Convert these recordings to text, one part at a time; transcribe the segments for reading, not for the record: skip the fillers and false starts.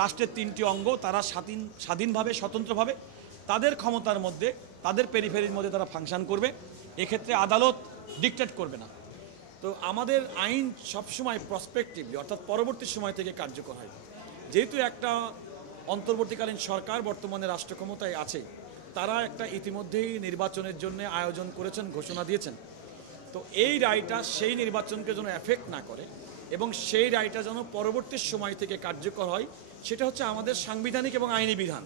রাষ্ট্রের তিনটি অঙ্গ তারা স্বাধীনভাবে স্বতন্ত্রভাবে তাদের ক্ষমতার মধ্যে তাদের পেরিফেরির মধ্যে তারা ফাংশন করবে। এক্ষেত্রে আদালত ডিকটেট করবে না। তো আমাদের আইন সবসময় প্রসপেক্টিভলি অর্থাৎ পরবর্তী সময় থেকে কার্যকর হয়। যেহেতু একটা অন্তর্বর্তীকালীন সরকার বর্তমানে রাষ্ট্র ক্ষমতায় আছে, তারা একটা ইতিমধ্যেই নির্বাচনের জন্য আয়োজন করেছেন, ঘোষণা দিয়েছেন। তো এই রায়টা সেই নির্বাচনকে যেন এফেক্ট না করে এবং সেই রায়টা যেন পরবর্তী সময় থেকে কার্যকর হয়, সেটা হচ্ছে আমাদের সাংবিধানিক এবং আইনি বিধান।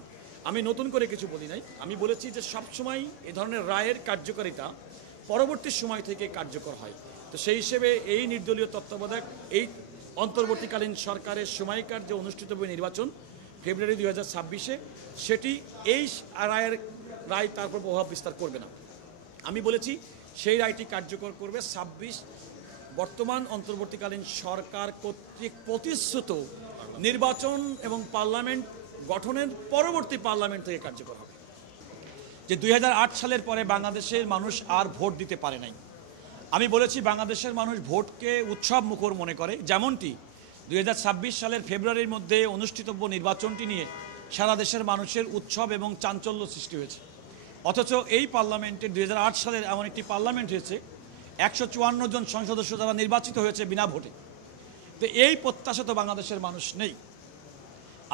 আমি নতুন করে কিছু বলি নাই, আমি বলেছি যে সবসময় এ ধরনের রায়ের কার্যকারিতা পরবর্তী সময় থেকে কার্যকর হয়। তো সেই হিসেবে এই নির্দলীয় তত্ত্বাবধায়ক এই অন্তর্বর্তীকালীন সরকারের সময়কার যে অনুষ্ঠিতব্য নির্বাচন ফেব্রুয়ারি 2026-এ, সেটি এই রায় তারপর প্রভাব বিস্তার করবে না। আমি বলেছি সেই রায়টি কার্যকর করবে 26 বর্তমান অন্তর্বর্তীকালীন সরকার কর্তৃক প্রতিশ্রুত নির্বাচন এবং পার্লামেন্ট গঠনের পরবর্তী পার্লামেন্ট থেকে কার্যকর হবে। যে 2008 সালের পরে বাংলাদেশের মানুষ আর ভোট দিতে পারে নাই। আমি বলেছি বাংলাদেশের মানুষ ভোটকে উৎসব মুখর মনে করে, যেমনটি 2026 সালের ফেব্রুয়ারির মধ্যে অনুষ্ঠিতব্য নির্বাচনটি নিয়ে সারা দেশের মানুষের উৎসব এবং চাঞ্চল্য সৃষ্টি হয়েছে। অথচ এই পার্লামেন্টের 2008 সালের এমন একটি পার্লামেন্ট হয়েছে 154 জন সংসদ সদস্য যারা নির্বাচিত হয়েছে বিনা ভোটে। তো এই প্রত্যাশা তো বাংলাদেশের মানুষ নেই।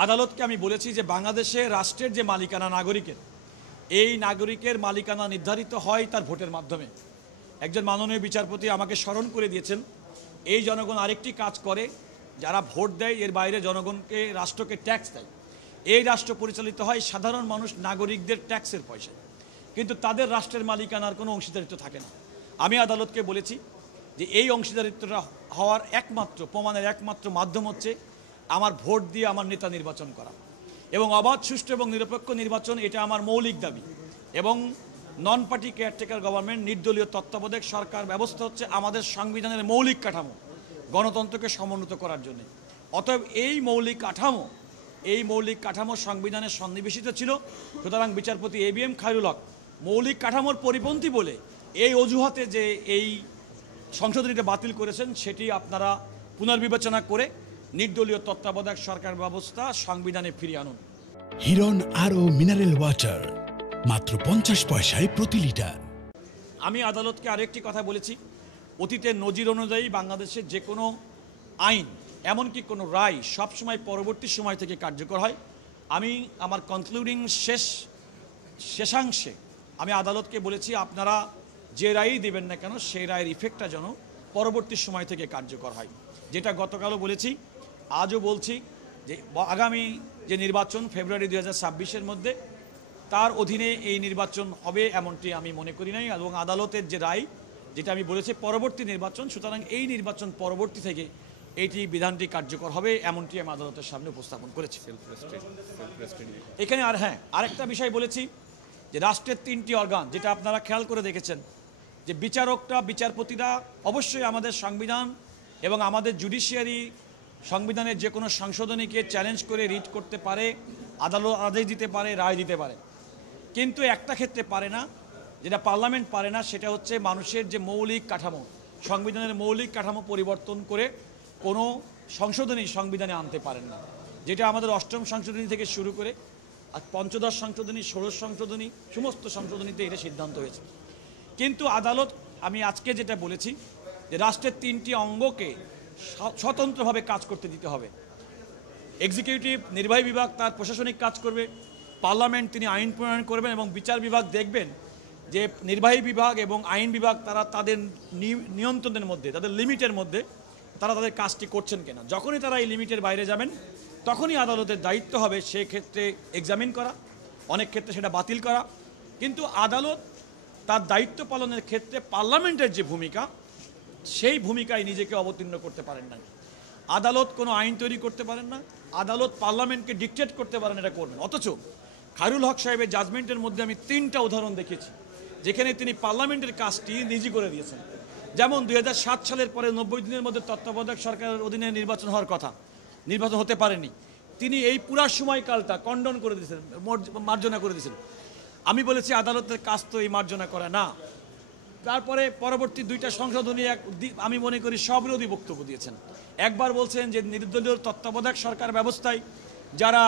আদালতকে আমি বলেছি যে বাংলাদেশে রাষ্ট্রের যে মালিকানা নাগরিকের, এই নাগরিকের মালিকানা নির্ধারিত হয় তার ভোটের মাধ্যমে। একজন মাননীয় বিচারপতি আমাকে স্মরণ করে দিয়েছেন, এই জনগণ আরেকটি কাজ করে, যারা ভোট দেয় এর বাইরে জনগণকে রাষ্ট্রকে ট্যাক্স দেয়। এই রাষ্ট্র পরিচালিত হয় সাধারণ মানুষ নাগরিকদের ট্যাক্সের পয়সায়, কিন্তু তাদের রাষ্ট্রের মালিকানার কোনো অংশীদারিত্ব থাকে না। আমি আদালতকে বলেছি যে এই অংশীদারিত্বটা হওয়ার প্রমাণের একমাত্র মাধ্যম হচ্ছে আমার ভোট দিয়ে আমার নেতা নির্বাচন করা এবং অবাধ, সুষ্ঠু এবং নিরপেক্ষ নির্বাচন, এটা আমার মৌলিক দাবি। এবং নন পার্টি কেয়ারটেকার গভর্নমেন্ট, নির্দলীয় তত্ত্বাবধায়ক সরকার ব্যবস্থা হচ্ছে আমাদের সংবিধানের মৌলিক কাঠামো, গণতন্ত্রকে সমুন্নত করার জন্য। অতএব এই মৌলিক কাঠামো সংবিধানের সন্নিবেশিত ছিল। সুতরাং বিচারপতি ABM খায়রুল হক মৌলিক কাঠামোর পরিপন্থী বলে এই অজুহাতে যে এই সংশোধনীটা বাতিল করেছেন, সেটি আপনারা পুনর্বিবেচনা করে নির্দলীয় তত্ত্বাবধায়ক সরকার ব্যবস্থা সংবিধানে ফিরিয়ে আনুন। হিরন আরও মিনারেল ওয়াটার মাত্র 50 পয়সায় প্রতি লিটার। আমি আদালতকে আরেকটি কথা বলেছি, অতীতের নজির অনুযায়ী বাংলাদেশের যে কোনো আইন, এমনকি কোনো রায় সবসময় পরবর্তী সময় থেকে কার্যকর হয়। আমি আমার কনক্লুডিং শেষাংশে আমি আদালতকে বলেছি, আপনারা যে রায়ই দেবেন না কেন সেই রায়ের ইফেক্টটা যেন পরবর্তী সময় থেকে কার্যকর হয়। যেটা গতকালও বলেছি, আজও বলছি যে আগামী যে নির্বাচন ফেব্রুয়ারি 2026-এর মধ্যে, তার অধীনে এই নির্বাচন হবে এমনটি আমি মনে করি নাই। এবং আদালতের যে রায়, যেটা আমি বলেছি পরবর্তী নির্বাচন, সুতরাং এই নির্বাচন পরবর্তী থেকে এইটি বিধানটি কার্যকর হবে এমনটি আমি আদালতের সামনে উপস্থাপন করেছি। এখানে আরেকটা বিষয় বলেছি যে রাষ্ট্রের 3টি অর্গান, যেটা আপনারা খেয়াল করে দেখেছেন যে বিচারপতিরা অবশ্যই আমাদের সংবিধান এবং আমাদের জুডিশিয়ারি সংবিধানের যে কোনো সংশোধনীকে চ্যালেঞ্জ করে রিট করতে পারে, আদালত আদেশ দিতে পারে, রায় দিতে পারে। কিন্তু একটা ক্ষেত্রে পারে না, যেটা পার্লামেন্ট পারে না, সেটা হচ্ছে মানুষের যে মৌলিক কাঠামো, সংবিধানের মৌলিক কাঠামো পরিবর্তন করে কোনো সংশোধনী সংবিধানে আনতে পারেন না। যেটা আমাদের 8ম সংশোধনী থেকে শুরু করে আর 15 সংশোধনী, 16 সংশোধনী, সমস্ত সংশোধনীতে এটা সিদ্ধান্ত হয়েছে। কিন্তু আদালত, আমি আজকে যেটা বলেছি যে রাষ্ট্রের 3টি অঙ্গকে স্বতন্ত্রভাবে কাজ করতে দিতে হবে। এক্সিকিউটিভ, নির্বাহী বিভাগ তার প্রশাসনিক কাজ করবে, পার্লামেন্ট তিনি আইন প্রণয়ন করবেন এবং বিচার বিভাগ দেখবেন যে নির্বাহী বিভাগ এবং আইন বিভাগ তারা তাদের নিয়ন্ত্রণের মধ্যে, তাদের লিমিটের মধ্যে তারা তাদের কাজটি করছেন কিনা। যখনই তারা এই লিমিটের বাইরে যাবেন, তখনই আদালতের দায়িত্ব হবে সেক্ষেত্রে এক্সামিন করা, অনেক ক্ষেত্রে সেটা বাতিল করা। কিন্তু আদালত তার দায়িত্ব পালনের ক্ষেত্রে পার্লামেন্টের যে ভূমিকা, সেই ভূমিকায় নিজেকে অবতীর্ণ করতে পারেন না। আদালত কোনো আইন তৈরি করতে পারেন না, আদালত পার্লামেন্টকে ডিকটেট করতে পারেন, এটা করবেন। অথচ খায়রুল হক সাহেবের জাজমেন্টের মধ্যে আমি 3টা উদাহরণ দেখেছি যেখানে তিনি পার্লামেন্টের কাজটি নিজে করে দিয়েছেন। যেমন 2007 সালের পরে 90 দিনের মধ্যে তত্ত্বাবধায়ক সরকারের অধীনে নির্বাচন হওয়ার কথা, নির্বাচন হতে পারেনি। তিনি এই পুরা সময়কালটা কন্ডন করে দিয়েছেন, মার্জনা করে দিয়েছেন। আমি বলেছি আদালতের কাজ তো এই মার্জনা করা না। তারপরে পরবর্তী 2টা সংশোধনী আমি মনে করি সবিরোধী বক্তব্য দিয়েছেন। একবার বলছেন যে নির্দলীয় তত্ত্বাবধায়ক সরকার ব্যবস্থায় যারা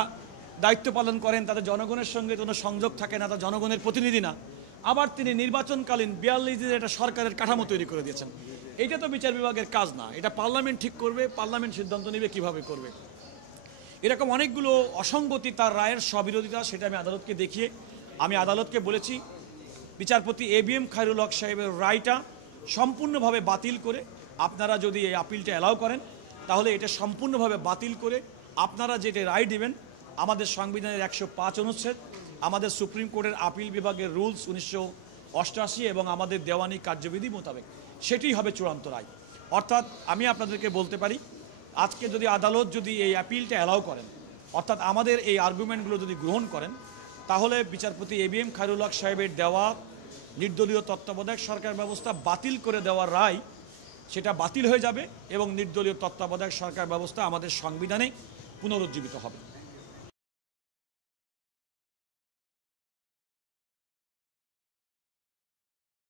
দায়িত্ব পালন করেন তাদের জনগণের সঙ্গে কোনো সংযোগ থাকে না, তারা জনগণের প্রতিনিধি না। আবার তিনি নির্বাচনকালীন 42 দিনের একটা সরকারের কাঠামো তৈরি করে দিয়েছেন। এইটা তো বিচার বিভাগের কাজ না, এটা পার্লামেন্ট ঠিক করবে, পার্লামেন্ট সিদ্ধান্ত নেবে কিভাবে করবে। এরকম অনেকগুলো অসঙ্গতি তার রায়ের স্ববিরোধিতা, সেটা আমি আদালতকে দেখিয়ে আমি আদালতকে বলেছি বিচারপতি ABM খায়রুল হক সাহেবের রায়টা সম্পূর্ণভাবে বাতিল করে আপনারা যদি এই আপিলটা অ্যালাউ করেন তাহলে এটা সম্পূর্ণভাবে বাতিল করে আপনারা যেটা রায় দিবেন আমাদের সংবিধানের 105 অনুচ্ছেদ, আমাদের সুপ্রিম কোর্টের আপিল বিভাগের রুলস 1988 এবং আমাদের দেওয়ানি কার্যবিধি মোতাবেক সেটি হবে চূড়ান্ত রায়। অর্থাৎ আমি আপনাদেরকে বলতে পারি আজকে যদি আদালত যদি এই অ্যাপিলটা অ্যালাউ করেন, অর্থাৎ আমাদের এই আর্গুমেন্টগুলো যদি গ্রহণ করেন, তাহলে বিচারপতি ABM খায়রুল হক সাহেবের দেওয়া নির্দলীয় তত্ত্বাবধায়ক সরকার ব্যবস্থা বাতিল করে দেওয়ার রায় সেটা বাতিল হয়ে যাবে এবং নির্দলীয় তত্ত্বাবধায়ক সরকার ব্যবস্থা আমাদের সংবিধানে পুনরুজ্জীবিত হবে।